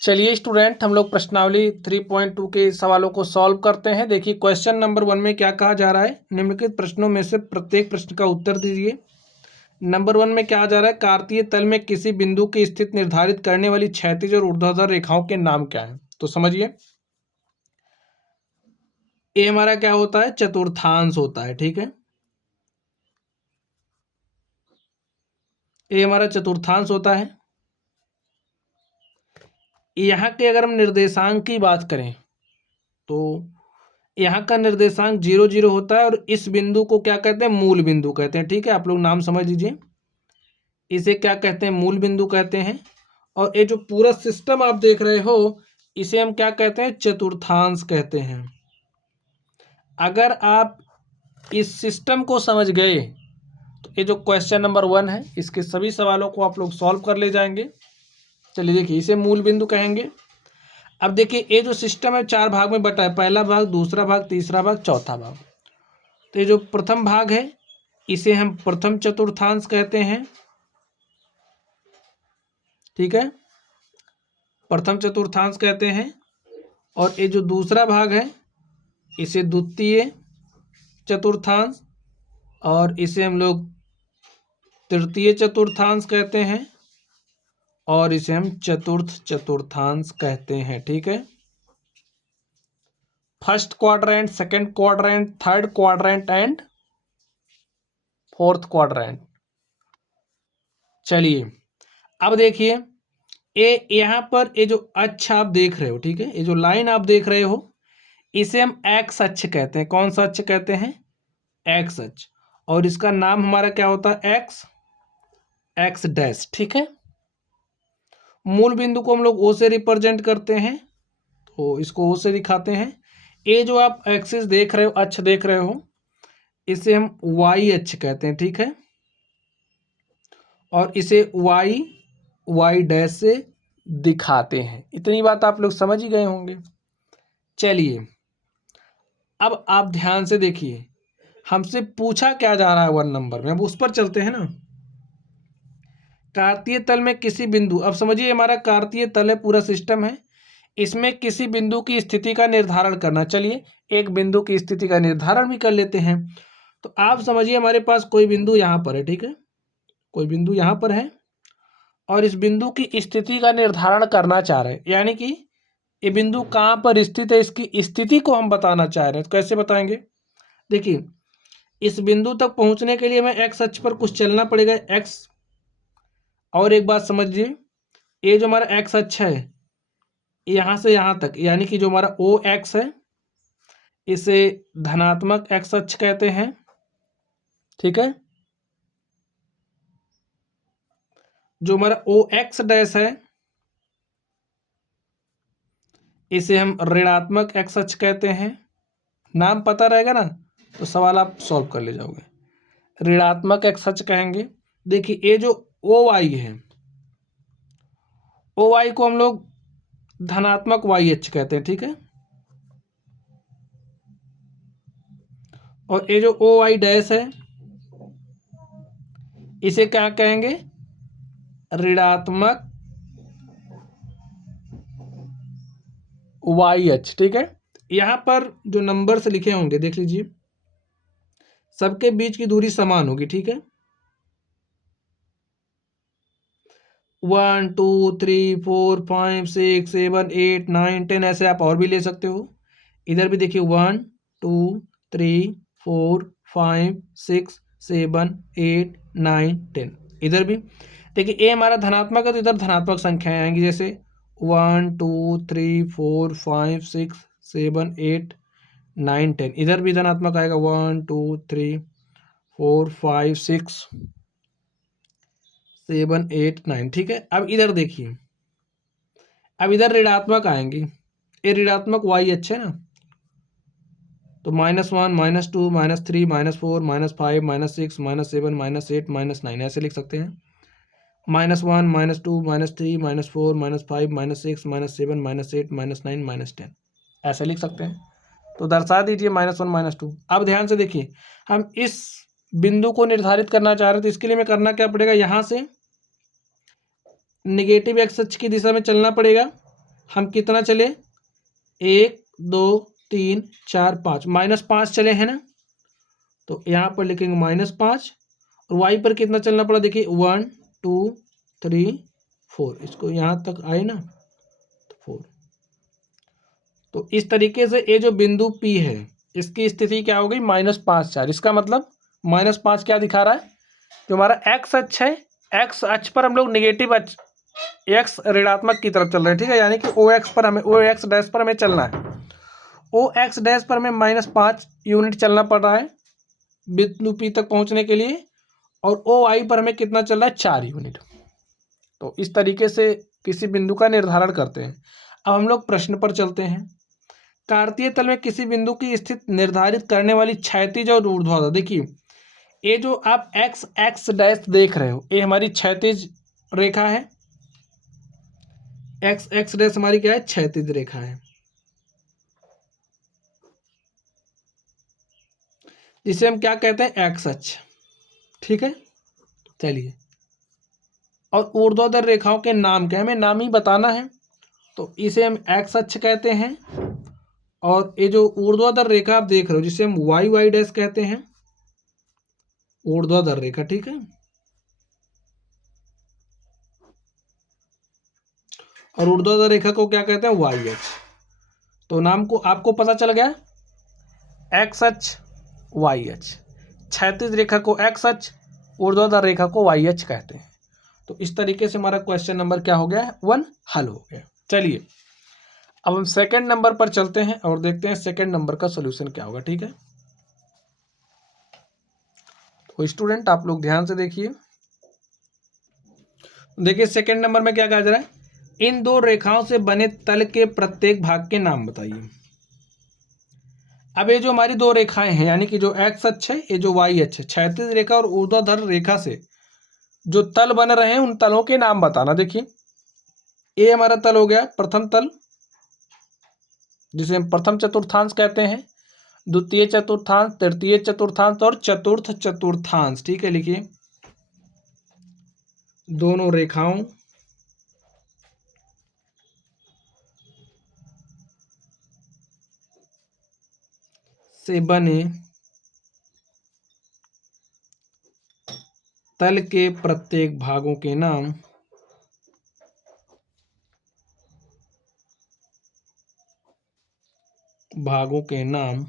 चलिए स्टूडेंट, हम लोग प्रश्नावली 3.2 के सवालों को सॉल्व करते हैं। देखिए क्वेश्चन नंबर 1 में क्या कहा जा रहा है, निम्नलिखित प्रश्नों में से प्रत्येक प्रश्न का उत्तर दीजिए। नंबर 1 में क्या जा रहा है, कार्तीय तल में किसी बिंदु की स्थिति निर्धारित करने वाली क्षैतिज और ऊर्ध्वाधर रेखाओं के नाम क्या है। तो समझिए, ये हमारा क्या होता है, चतुर्थांश होता है। ठीक है, ये हमारा चतुर्थांश होता है। यहाँ के अगर हम निर्देशांक की बात करें तो यहाँ का निर्देशांक 0 0 होता है, और इस बिंदु को क्या कहते हैं, मूल बिंदु कहते हैं। ठीक है, आप लोग नाम समझ लीजिए, इसे क्या कहते हैं, मूल बिंदु कहते हैं। और ये जो पूरा सिस्टम आप देख रहे हो, इसे हम क्या कहते हैं, चतुर्थांश कहते हैं। अगर आप इस सिस्टम को समझ गए तो ये जो क्वेश्चन नंबर 1 है, इसके सभी सवालों को आप लोग सॉल्व कर ले जाएंगे। चलिए देखिए, इसे मूल बिंदु कहेंगे। अब देखिए, ये जो सिस्टम है 4 भाग में बटा है, पहला भाग, दूसरा भाग, तीसरा भाग, चौथा भाग। तो ये जो प्रथम भाग है, इसे हम प्रथम चतुर्थांश कहते हैं। ठीक है, प्रथम चतुर्थांश कहते हैं। और ये जो दूसरा भाग है, इसे द्वितीय चतुर्थांश, और इसे हम लोग तृतीय चतुर्थांश कहते हैं, और इसे हम चतुर्थ चतुर्थांश कहते हैं। ठीक है, first quadrant, second quadrant, third quadrant and fourth quadrant. चलिए अब देखिए, ये यहाँ पर ये जो अक्ष आप देख रहे हो, ठीक है, ये जो लाइन आप देख रहे हो, इसे हम एक्स अक्ष कहते हैं। कौन सा अक्ष कहते हैं, एक्स अक्ष। और इसका नाम हमारा क्या होता है, एक्स, एक्स डैश। ठीक है, मूल बिंदु को हम लोग ओ से रिप्रेजेंट करते हैं, तो इसको ओ से दिखाते हैं। ये जो आप एक्सिस देख रहे हो, अक्ष देख रहे हो, इसे हम वाई अक्ष कहते हैं। ठीक है, और इसे वाई, वाई डैश से दिखाते हैं। इतनी बात आप लोग समझ ही गए होंगे। चलिए अब आप ध्यान से देखिए, हमसे पूछा क्या जा रहा है 1 नंबर में, अब उस पर चलते हैं ना। कार्तीय तल में किसी बिंदु, अब समझिए हमारा कार्तीय तल है, पूरा सिस्टम है, इसमें किसी बिंदु की स्थिति का निर्धारण करना। चलिए एक बिंदु की स्थिति का निर्धारण भी कर लेते हैं। तो आप समझिए, हमारे पास कोई बिंदु यहाँ पर है। ठीक है, कोई बिंदु यहाँ पर है, और इस बिंदु की स्थिति का निर्धारण करना चाह रहे हैं, यानी कि ये बिंदु कहाँ पर स्थित है, इसकी स्थिति को हम बताना चाह रहे हैं। तो कैसे बताएंगे, देखिए इस बिंदु तक पहुंचने के लिए हमें एक्स अक्ष पर कुछ चलना पड़ेगा, एक्स। और एक बात समझिए, ये जो हमारा एक्स अक्ष है, यहाँ से यहाँ तक, यानी कि जो हमारा ओ एक्स है, इसे धनात्मक एक्स अक्ष कहते हैं। ठीक है, जो हमारा ओ एक्स डैश है, इसे हम ऋणात्मक एक्स अक्ष कहते हैं। नाम पता रहेगा ना तो सवाल आप सॉल्व कर ले जाओगे। ऋणात्मक एक्स अक्ष कहेंगे। देखिए ये जो ओ वाई है, ओ वाई को हम लोग धनात्मक वाई अक्ष कहते हैं। ठीक है, और ये जो ओ वाई डैश है, इसे क्या कहेंगे, ऋणात्मक वाई अक्ष। ठीक है, यहाँ पर जो नंबर्स लिखे होंगे देख लीजिए, सबके बीच की दूरी समान होगी। ठीक है, 1 2 3 4 5 6 7 8 9 10, ऐसे आप और भी ले सकते हो। इधर भी देखिए 1 2 3 4 5 6 7 8 9 10, इधर भी देखिए। ए हमारा धनात्मक है तो इधर धनात्मक संख्याएं आएंगी, जैसे 1 2 3 4 5 6 7 8 9 10। इधर भी धनात्मक आएगा, 1 2 3 4 5 6 7 8 9। ठीक है, अब इधर देखिए, अब इधर ऋणात्मक आएंगी, ये ऋणात्मक वाई अच्छे ना, तो -1 -2 -3 -4 -5 -6 -7 -8 -9, ऐसे लिख सकते हैं। -1 -2 -3 -4 -5 -6 -7 -8 -9 -10, ऐसे लिख सकते हैं। तो दर्शा दीजिए -1 -2। अब ध्यान से देखिए, हम इस बिंदु को निर्धारित करना चाह रहे हैं, तो इसके लिए हमें करना क्या पड़ेगा, यहाँ से निगेटिव एक्स अक्ष की दिशा में चलना पड़ेगा। हम कितना चले, 1 2 3 4 5, -5 चले हैं ना, तो यहाँ पर लिखेंगे -5 और वाई पर कितना चलना पड़ा, देखिए 1 2 3 4, इसको यहाँ तक आए ना, तो 4। तो इस तरीके से ये जो बिंदु P है इसकी स्थिति क्या हो गई, -5 4। इसका मतलब -5 क्या दिखा रहा है, जो हमारा एक्स अक्ष है, एक्स अक्ष पर हम लोग निगेटिव अक्ष, एक्स ऋणात्मक की तरफ चल रहे हैं, ठीक है, यानी कि ओ एक्स डैश पर हमें चलना है। ओ एक्स डैश पर हमें -5 यूनिट चलना पड़ रहा है बिंदु P तक पहुंचने के लिए, और ओ आई पर हमें कितना चल रहा है, 4 यूनिट। तो इस तरीके से किसी बिंदु का निर्धारण करते हैं। अब हम लोग प्रश्न पर चलते हैं। कार्तीय तल में किसी बिंदु की स्थिति निर्धारित करने वाली क्षैतिज और ऊर्ध्वाधर, देखिए ये जो आप एक्स एक्स डैश देख रहे हो ये हमारी क्षैतिज रेखा है, एक्स एक्स डैश हमारी क्या है, क्षैतिज रेखा है, जिसे हम क्या कहते हैं, एक्स अक्ष, ठीक है। चलिए, और ऊर्ध्वाधर रेखाओं के नाम क्या है, हमें नाम ही बताना है, तो इसे हम एक्स अक्ष कहते हैं। और ये जो ऊर्ध्वाधर रेखा आप देख रहे हो जिसे हम वाई वाई डैश कहते हैं, ऊर्ध्वाधर रेखा, ठीक है। और ऊर्ध्वाधर रेखा को क्या कहते हैं, वाई अक्ष। तो नाम को आपको पता चल गया, एक्स अक्ष वाई अक्ष, क्षैतिज रेखा को एक्स अक्ष, ऊर्ध्वाधर रेखा को वाई अक्ष कहते हैं। तो इस तरीके से हमारा क्वेश्चन नंबर क्या हो गया, 1 हल हो गया। चलिए अब हम सेकंड नंबर पर चलते हैं और देखते हैं सेकंड नंबर का सोल्यूशन क्या होगा, ठीक है। तो स्टूडेंट आप लोग ध्यान से देखिए, देखिए सेकंड नंबर में क्या कहा जा रहा है, इन दो रेखाओं से बने तल के प्रत्येक भाग के नाम बताइए। अब ये जो हमारी दो रेखाएं हैं, यानी कि जो एक्स अक्ष है, ये जो वाई अक्ष है, क्षैतिज रेखा और ऊर्ध्वाधर रेखा से जो तल बन रहे हैं उन तलों के नाम बताना। देखिए ये हमारा तल हो गया प्रथम तल, जिसे हम प्रथम चतुर्थांश कहते हैं, द्वितीय चतुर्थांश, तृतीय चतुर्थांश और चतुर्थ चतुर्थांश, ठीक है। लिखिए दोनों रेखाओं से बने तल के प्रत्येक भागों के नाम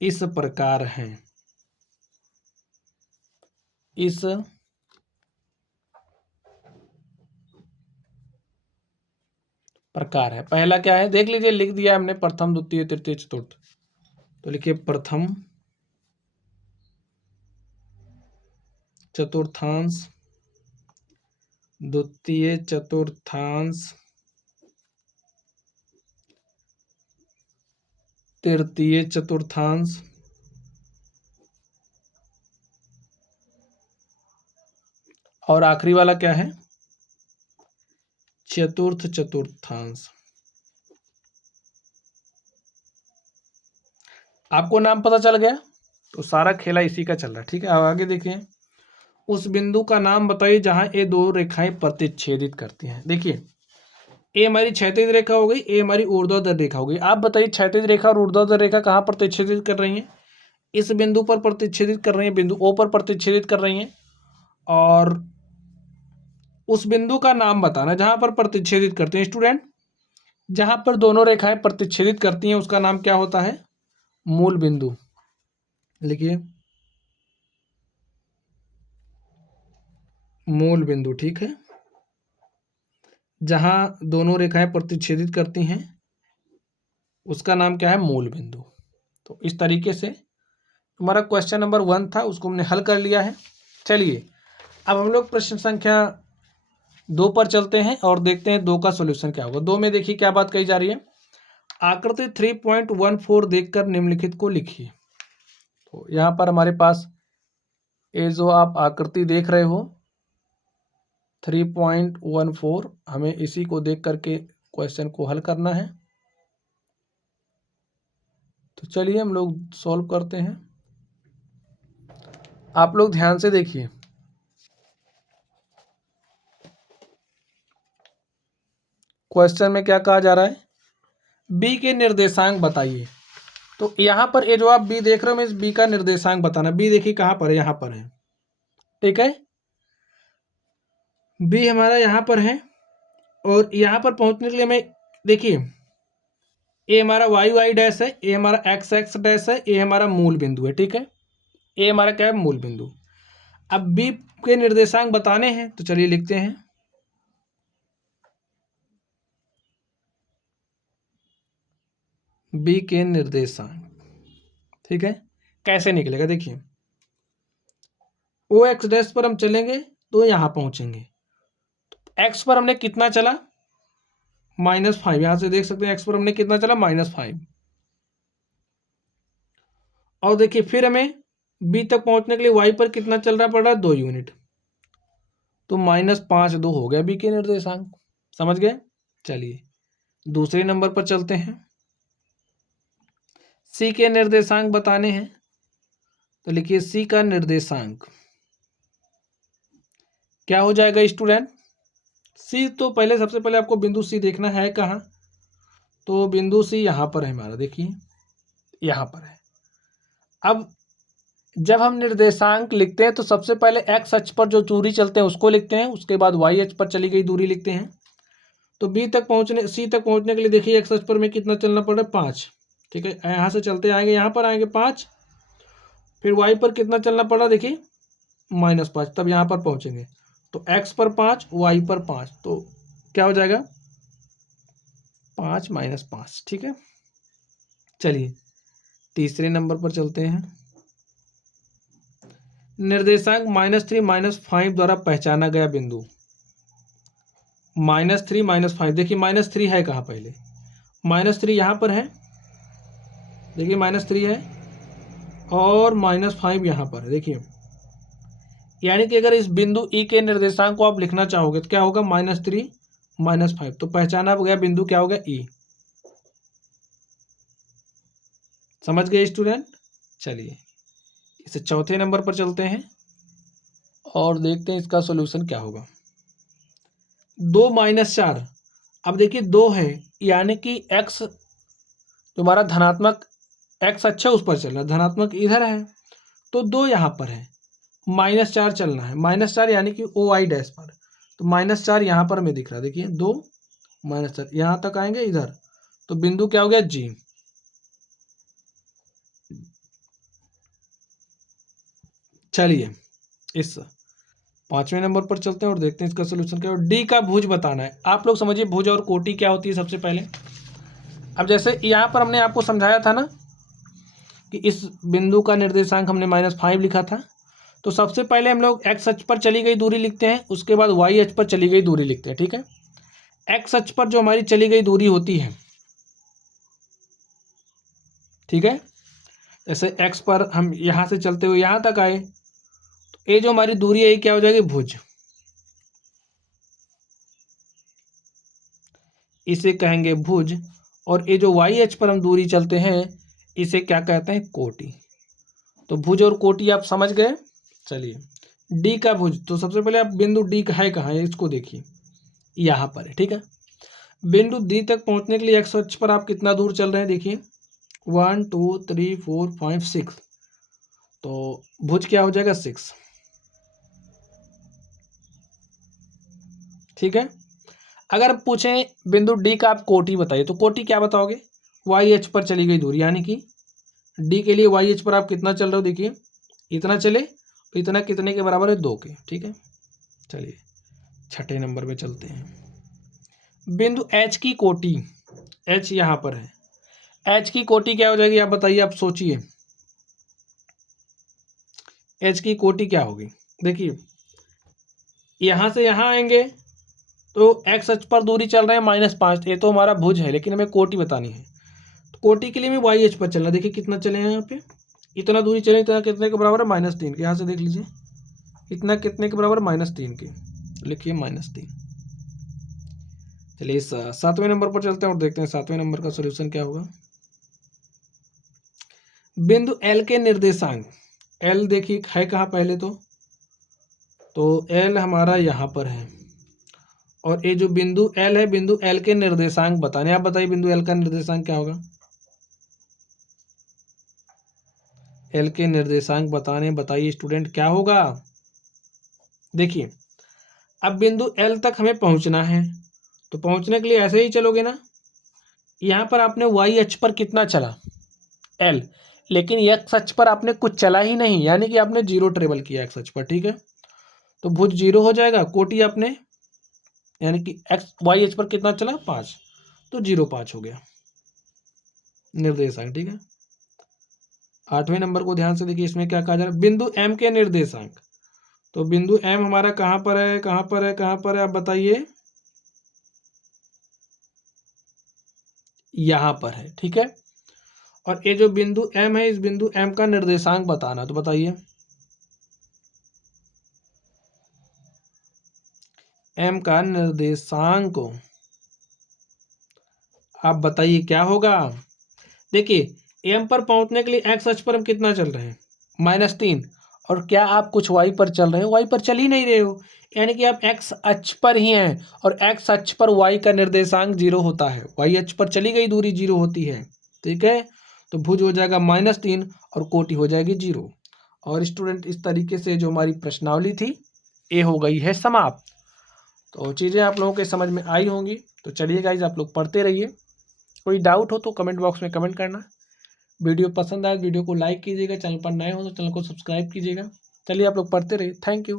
इस प्रकार हैं, इस प्रकार है। पहला क्या है देख लीजिए, लिख दिया हमने प्रथम द्वितीय तृतीय चतुर्थ, तो लिखिए प्रथम चतुर्थांश, द्वितीय चतुर्थांश, तृतीय चतुर्थांश और आखिरी वाला क्या है, चतुर्थ चतुर्थांश। आपको नाम पता चल गया, तो सारा खेला इसी का चल रहा है, ठीक है। अब आगे देखिए, उस बिंदु का नाम बताइए जहां ये दो रेखाएं प्रतिच्छेदित करती हैं। देखिए ये हमारी क्षैतिज रेखा हो गई, ये हमारी ऊर्ध्वाधर रेखा हो गई। आप बताइए क्षैतिज रेखा और ऊर्ध्वाधर रेखा कहाँ प्रतिच्छेदित कर रही हैं, इस बिंदु पर प्रतिच्छेदित कर रही हैं, बिंदु ओ पर प्रतिच्छेदित कर रही हैं। और उस बिंदु का नाम बताना जहां पर प्रतिच्छेदित करते हैं। स्टूडेंट जहां पर दोनों रेखाएं प्रतिच्छेदित करती हैं उसका नाम क्या होता है, मूल बिंदु। लिखिए मूल बिंदु, ठीक है। जहां दोनों रेखाएं प्रतिच्छेदित करती हैं उसका नाम क्या है, मूल बिंदु। तो इस तरीके से हमारा क्वेश्चन नंबर 1 था, उसको हमने हल कर लिया है। चलिए अब हम लोग प्रश्न संख्या 2 पर चलते हैं और देखते हैं 2 का सॉल्यूशन क्या होगा। 2 में देखिए क्या बात कही जा रही है, आकृति 3.14 देखकर निम्नलिखित को लिखिए। तो यहाँ पर हमारे पास ये जो आप आकृति देख रहे हो 3.14, हमें इसी को देख करके क्वेश्चन को हल करना है। तो चलिए हम लोग सॉल्व करते हैं। आप लोग ध्यान से देखिए, क्वेश्चन में क्या कहा जा रहा है, बी के निर्देशांक बताइए। तो यहाँ पर ये जो आप बी देख रहे हो, इस बी का निर्देशांक बताना। बी देखिए कहाँ पर है, यहाँ पर है, ठीक है। बी हमारा यहाँ पर है और यहाँ पर पहुँचने के लिए हमें देखिए, ए हमारा वाई वाई डैश है, ए हमारा एक्स एक्स डैश है, ए हमारा मूल बिंदु है, ठीक है। ए हमारा क्या है, मूल बिंदु। अब बी के निर्देशांक बताने हैं, तो चलिए लिखते हैं। बी के निर्देशांक, ठीक है। कैसे निकलेगा देखिए, ओ एक्स डैश पर हम चलेंगे तो यहाँ पहुँचेंगे। एक्स पर हमने कितना चला, -5। यहाँ से देख सकते हैं एक्स पर हमने कितना चला, -5। और देखिए फिर हमें बी तक पहुँचने के लिए वाई पर कितना चल रहा पड़ रहा है, 2 यूनिट। तो -5 2 हो गया बी के निर्देशांक, समझ गए। चलिए दूसरे नंबर पर चलते हैं। सी के निर्देशांक बताने हैं, तो लिखिए सी का निर्देशांक क्या हो जाएगा स्टूडेंट। सी तो पहले सबसे पहले आपको बिंदु सी देखना है कहाँ, तो बिंदु सी यहाँ पर है हमारा, देखिए यहाँ पर है। अब जब हम निर्देशांक लिखते हैं तो सबसे पहले एक्स अक्ष पर जो दूरी चलते हैं उसको लिखते हैं, उसके बाद वाई अक्ष पर चली गई दूरी लिखते हैं। तो बी तक पहुँचने, सी तक पहुँचने के लिए देखिए एक्स अक्ष पर में कितना चलना पड़ रहा है, 5, ठीक है। यहाँ से चलते आएंगे, यहाँ पर आएंगे 5, फिर वाई पर कितना चलना पड़ रहा है देखिए, -5, तब यहाँ पर पहुँचेंगे। तो एक्स पर 5, वाई पर 5, तो क्या हो जाएगा, 5 - 5, ठीक है। चलिए तीसरे नंबर पर चलते हैं। निर्देशांक -3 -5 द्वारा पहचाना गया बिंदु। -3 -5, देखिए -3 है कहाँ, पहले -3 यहाँ पर है, देखिए -3 है, और -5 यहाँ पर है, देखिए। यानी कि अगर इस बिंदु ई के निर्देशांक को आप लिखना चाहोगे तो क्या होगा, -3 -5। तो पहचाना गया बिंदु क्या होगा, ई। समझ गए स्टूडेंट। चलिए इसे चौथे नंबर पर चलते हैं और देखते हैं इसका सॉल्यूशन क्या होगा। 2 - 4, अब देखिए 2 है, यानी कि एक्स जो हमारा धनात्मक एक्स अच्छा उस पर चल रहा है, धनात्मक इधर है, तो 2 यहाँ पर है, -4 चलना है, -4 यानी कि ओ आई डैश पर। तो -4 यहाँ पर हमें दिख रहा है, देखिए 2 -4 यहाँ तक आएंगे इधर, तो बिंदु क्या हो गया, जी। चलिए इस 5वें नंबर पर चलते हैं और देखते हैं इसका सोल्यूशन क्या है। डी का भुज बताना है। आप लोग समझिए भुज और कोटि क्या होती है सबसे पहले। अब जैसे यहाँ पर हमने आपको समझाया था ना कि इस बिंदु का निर्देशांक हमने -5 लिखा था, तो सबसे पहले हम लोग एक्स अक्ष पर चली गई दूरी लिखते हैं, उसके बाद वाई अक्ष पर चली गई दूरी लिखते हैं, ठीक है। एक्स अक्ष पर जो हमारी चली गई दूरी होती है, ठीक है, जैसे एक्स पर हम यहाँ से चलते हुए यहाँ तक आए, तो ये जो हमारी दूरी है ये क्या हो जाएगी, भुज। इसे कहेंगे भुज। और ये जो वाई अक्ष पर हम दूरी चलते हैं इसे क्या कहते हैं, कोटि। तो भुज और कोटि आप समझ गए। चलिए डी का भुज, तो सबसे पहले आप बिंदु डी का है कहाँ है, इसको देखिए यहाँ पर है, ठीक है। बिंदु डी तक पहुँचने के लिए एक्स अक्ष पर आप कितना दूर चल रहे हैं, देखिए 1 2 3 4 5 6, तो भुज क्या हो जाएगा, 6, ठीक है। अगर पूछें बिंदु डी का आप कोटि बताइए, तो कोटि क्या बताओगे, वाई एच पर चली गई दूरी, यानी कि डी के लिए वाई एच पर आप कितना चल रहे हो, देखिए इतना चले, इतना कितने के बराबर है, 2 के, ठीक है। चलिए छठे नंबर पे चलते हैं। बिंदु एच की कोटि, एच यहाँ पर है, एच की कोटि क्या हो जाएगी आप बताइए, आप सोचिए एच की कोटि क्या होगी। देखिए यहाँ से यहाँ आएंगे तो एक्स अक्ष पर दूरी चल रहे हैं -5, ये तो हमारा भुज है, लेकिन हमें कोटि बतानी है। तो कोटि के लिए हमें वाई एच पर चलना, देखिए कितना चले हैं यहाँ पे, इतना दूरी चले, इतना कितने के बराबर है, -3 के। यहाँ से देख लीजिए इतना कितने के बराबर, -3 के, लिखिए -3। चलिए इस 7वें नंबर पर चलते हैं और देखते हैं 7वें नंबर का सोल्यूशन क्या होगा। बिंदु एल के निर्देशांक, एल देखिए है कहाँ पहले, तो एल हमारा यहाँ पर है, और ये जो बिंदु एल है, बिंदु एल के निर्देशांक बताने। आप बताइए बिंदु एल का निर्देशांक क्या होगा? एल के निर्देशांक बताने, बताइए स्टूडेंट क्या होगा? देखिए अब बिंदु एल तक हमें पहुंचना है, तो पहुंचने के लिए ऐसे ही चलोगे ना। यहाँ पर आपने वाई अक्ष पर कितना चला? एल, लेकिन एक्स अक्ष पर आपने कुछ चला ही नहीं, यानी कि आपने जीरो ट्रेवल किया एक्स अक्ष पर, ठीक है। तो भुज जीरो हो जाएगा, कोटि आपने यानी कि एक्स वाई अक्ष पर कितना चला? 5, तो 0.5 हो गया निर्देशांक, ठीक है। 8वें नंबर को ध्यान से देखिए, इसमें क्या कहा जा रहा है? बिंदु एम के निर्देशांक। तो बिंदु एम हमारा कहाँ पर है, कहाँ पर है, कहाँ पर है, आप बताइए। यहाँ पर है, ठीक है। और ये जो बिंदु एम है, इस बिंदु एम का निर्देशांक बताना, तो बताइए एम का निर्देशांक आप बताइए क्या होगा। देखिए एम पर पहुंचने के लिए एक्स अक्ष पर हम कितना चल रहे हैं? -3। और क्या आप कुछ वाई पर चल रहे हो? वाई पर चल ही नहीं रहे हो, यानी कि आप एक्स अक्ष पर ही हैं। और एक्स अक्ष पर वाई का निर्देशांक 0 होता है, वाई अक्ष पर चली गई दूरी 0 होती है, ठीक है। तो भुज हो जाएगा -3 और कोटि हो जाएगी 0। और स्टूडेंट इस तरीके से जो हमारी प्रश्नावली थी ये हो गई है समाप्त। तो चीज़ें आप लोगों के समझ में आई होंगी। तो चलिए गाइज आप लोग पढ़ते रहिए, कोई डाउट हो तो कमेंट बॉक्स में कमेंट करना। वीडियो पसंद आए वीडियो को लाइक कीजिएगा, चैनल पर नए हो तो चैनल को सब्सक्राइब कीजिएगा। चलिए आप लोग पढ़ते रहिए, थैंक यू।